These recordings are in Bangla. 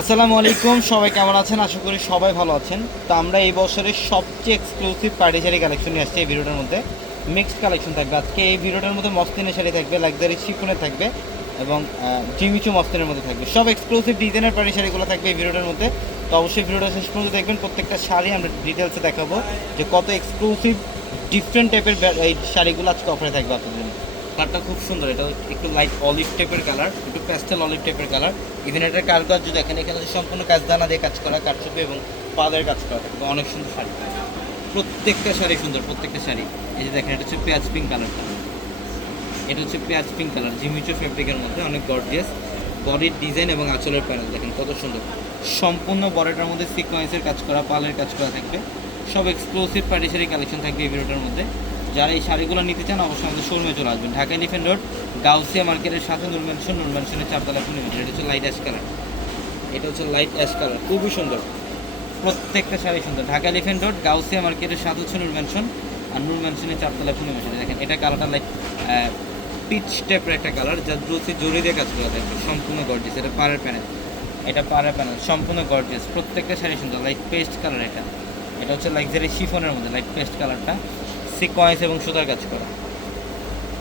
আসসালামু আলাইকুম, সবাই কেমন আছেন? আশা করি সবাই ভালো আছেন। তো আমরা এই বছরের সবচেয়ে এক্সক্লুসিভ পার্টি শাড়ি কালেকশন নিয়ে আসছি এই ভিডিওটার মধ্যে। মিক্সড কালেকশন থাকবে। আজকে এই ভিডিওটার মধ্যে মস্তিনের শাড়ি থাকবে লাক্সারি শিফনের থাকবে এবং জিমিচু মস্তিনের মধ্যে থাকবে। সব এক্সক্লুসিভ ডিজাইনের পার্টি শাড়িগুলো থাকবে এই ভিডিওটার মধ্যে। তো অবশ্যই ভিডিওটা শেষ পর্যন্ত দেখবেন। প্রত্যেকটা শাড়ি আমরা ডিটেলসে দেখাবো যে কত এক্সক্লুসিভ ডিফারেন্ট টাইপের এই শাড়িগুলো আজকে অফারে থাকবে আপনাদের জন্য। কালারটা খুব সুন্দর। এটা একটু লাইট অলিভ টাইপের কালার একটু প্যাস্টেল অলিভ টাইপের কালার ইভেন এটার কারুকাজ যদি দেখেন, এখানে সম্পূর্ণ কাজদানা দিয়ে কাজ করা কাটছুপি এবং পাদের কাজ করা থাকবে অনেক সুন্দর শাড়ি। প্রত্যেকটা শাড়ি সুন্দর, প্রত্যেকটা শাড়ি। এই যে দেখেন, এটা হচ্ছে পেঁয়াজ পিঙ্ক কালারটা এটা হচ্ছে পেঁয়াজ পিঙ্ক কালার জিমিচো ফেব্রিকের মধ্যে, অনেক গর্জিয়াস বডির ডিজাইন এবং আঁচলের প্যানেল দেখেন কত সুন্দর। সম্পূর্ণ বডিটার মধ্যে সিকোয়েন্সের কাজ করা, পালের কাজ করা থাকবে। সব এক্সক্লুসিভ পার্টি শাড়ি কালেকশন থাকবে এই ভিডিওটার মধ্যে। যারা এই শাড়িগুলো নিতে চান, অবশ্যই আমাদের শোরুমে চলে আসবেন। ঢাকা এলিফেন্ট রোড গাউসিয়া মার্কেটের সাথে নুর ম্যানশন নুর ম্যানশনের চারতলা ফোন এটা হচ্ছে লাইট অ্যাশ কালার এটা হচ্ছে লাইট অ্যাশ কালার খুবই সুন্দর। প্রত্যেকটা শাড়ি সুন্দর। ঢাকা এলিফেন্ট রোড গাউসিয়া মার্কেটের সাথে হচ্ছে নুর ম্যানশন আর নুর ম্যানশনের চারতলা ফোন দেখেন, এটা কালারটা লাইট পিচ টাইপের একটা কালার যা দ্রুত জড়িয়ে দিয়ে কাজ করা থাকবে সম্পূর্ণ গর্জিয়াস এটা পাড়ের প্যানেল এটা পাড়ের প্যানেল সম্পূর্ণ গর্জিয়াস প্রত্যেকটা শাড়ি সুন্দর লাইট পেস্ট কালার এটা। এটা হচ্ছে লাক্সারি শিফনের মধ্যে লাইট পেস্ট কালারটা সিকোয়েন্স এবং সুতার কাজ করা।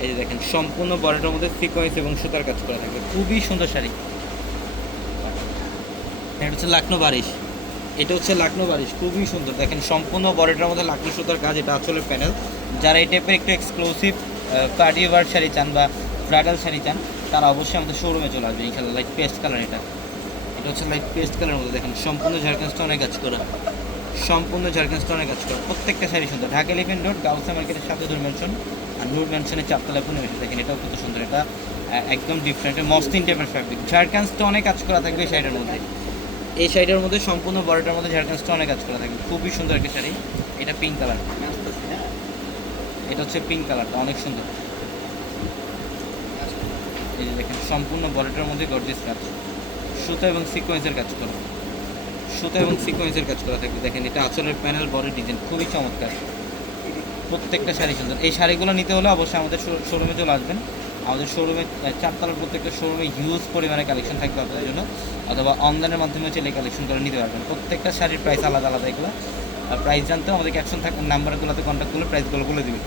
এই যে দেখেন, সম্পূর্ণ বডিটার মধ্যে সিকোয়েন্স এবং সুতার কাজ করা থাকবে। খুবই সুন্দর শাড়ি। এটা হচ্ছে লাকনো বারিশ। এটা হচ্ছে লাকনো বারিশ, খুবই সুন্দর। দেখেন, সম্পূর্ণ বডিটার মধ্যে লাকনো সুতার কাজ, এটা আসলে প্যানেল। যারা এই টাইপের একটু এক্সক্লুসিভ পার্টি শাড়ি চান বা ব্রাইডাল শাড়ি চান, তারা অবশ্যই আমাদের শোরুমে চলে আসবে। ইনশাল্লাহ লাইট পেস্ট কালার এটা। এটা হচ্ছে লাইট পেস্ট কালারের মধ্যে। দেখেন, সম্পূর্ণ ঝাড়খান্ড অনেক কাজ করা। সম্পূর্ণ ঝাড়খান্ড স্টোনে কাজ করা। প্রত্যেকটা শাড়ি সুন্দর। ঢাকা এলিফেন্ট রোড গাউসা মার্কেটের সাথে নূর ম্যানশন আর নূর ম্যানশনের চারতলা ফোনে এসে দেখেন এটাও কত সুন্দর। এটা একদম ডিফারেন্ট মস্তিন টাইপের ফ্যাব্রিক ঝাড়খান্ড স্টোনে কাজ করা থাকবে এই শাড়িটার মধ্যে। এই শাড়িটার মধ্যে সম্পূর্ণ বড়টার মধ্যে ঝাড়খান্ড স্টোনে কাজ করা থাকবে। খুবই সুন্দর একটা শাড়ি। এটা পিঙ্ক কালার এটা হচ্ছে পিঙ্ক কালারটা অনেক সুন্দর। এই দেখেন, সম্পূর্ণ বডিটার মধ্যে গর্জিয়াস কাজ। সুতো এবং সিকোয়েন্সের কাজ করা। সুতো এবং সিকোয়েন্সের কাজ করা থাকবে। দেখেন, এটা আঁচলের প্যানেল বডি ডিজাইন খুবই চমৎকার। প্রত্যেকটা শাড়ি সুন্দর। এই শাড়িগুলো নিতে হলে অবশ্যই আমাদের শোরুমে চলে আসবেন। আমাদের শোরুমে চারতলার প্রত্যেকটা শোরুমে হিউজ পরিমাণে কালেকশন থাকবে আপনাদের জন্য। অথবা অনলাইনের মাধ্যমে চলে কালেকশন করে নিতে পারবেন। প্রত্যেকটা শাড়ির প্রাইস আলাদা আলাদা এগুলো। আর প্রাইস জানতে আমাদের ক্যাপশন থাক নাম্বারগুলোতে কন্ট্যাক্ট করলে প্রাইসগুলো বলে দেবেন।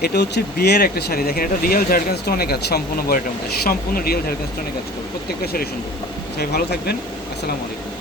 এটা হচ্ছে বিয়ের একটা শাড়ি। দেখেন, এটা রিয়েল ঝাড়খান্ড স্টোনে কাজ, সম্পূর্ণ বডিটার মধ্যে। সম্পূর্ণ রিয়েল ঝাড়খান্ড স্টোনে কাজ করে। প্রত্যেকটা শাড়ি সুন্দর। সবাই ভালো থাকবেন। আসসালামু আলাইকুম।